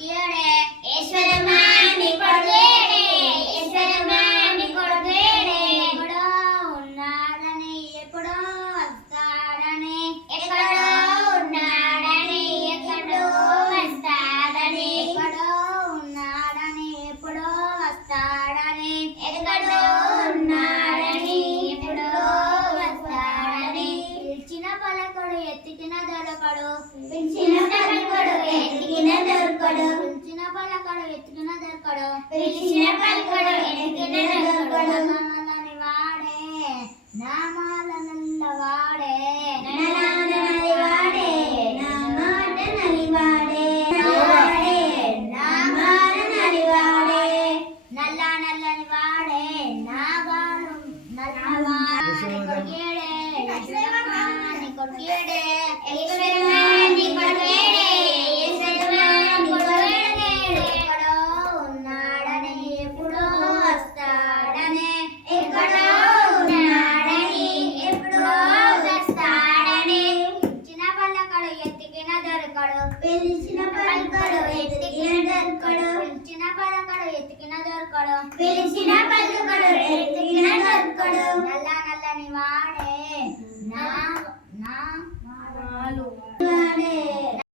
కొడుకేడే ఈశ్వరమ్మ నీ కొడుకేడే ఈశ్వరమ్మ నీ కొడుకేడే ఎక్కడో ఉన్నాడని ఎప్పుడో వస్తాడని ఎక్కడో ఉన్నాడని ఎక్కడో వస్తాడని ఎక్కడో ఉన్నాడని ఎప్పుడో వస్తాడని ఎక్కడో ఉన్నాడని ఎప్పుడో వస్తాడని పిలిచిన పలకడు ఎత్తికిన దొరకడు పిలిచిన పలకడు ఎత్తికిన దొరకడు పిలిచిన పలకడు ఎత్తికిన దొరకడు పిలిచిన పలకడు ఎత్తికిన దొరకడు నామాలని వాడే నామాలనల్ల వాడే నామాలని వాడే నామాలని వాడే నామాలని వాడే నల్ల నల్లని వాడే నాగాలు నల్లవాడే కొడుకేడే నీ కొడుకేడే ఈశ్వరమ్మ నీ కొడుకేడే ఈశ్వరమ్మ నీ కొడుకేడే ఎక్కడో ఉన్నాడని ఎప్పుడో వస్తాడని ఎక్కడో ఉన్నాడని ఎప్పుడో వస్తాడని పిలిచిన పలకడు ఎత్తికిన దొరకడు పిలిచిన పలకడు ఎత్తికిన దొరకడు పిలిచిన పలకడు ఎత్తికిన దొరకడు పిలిచిన పలకడు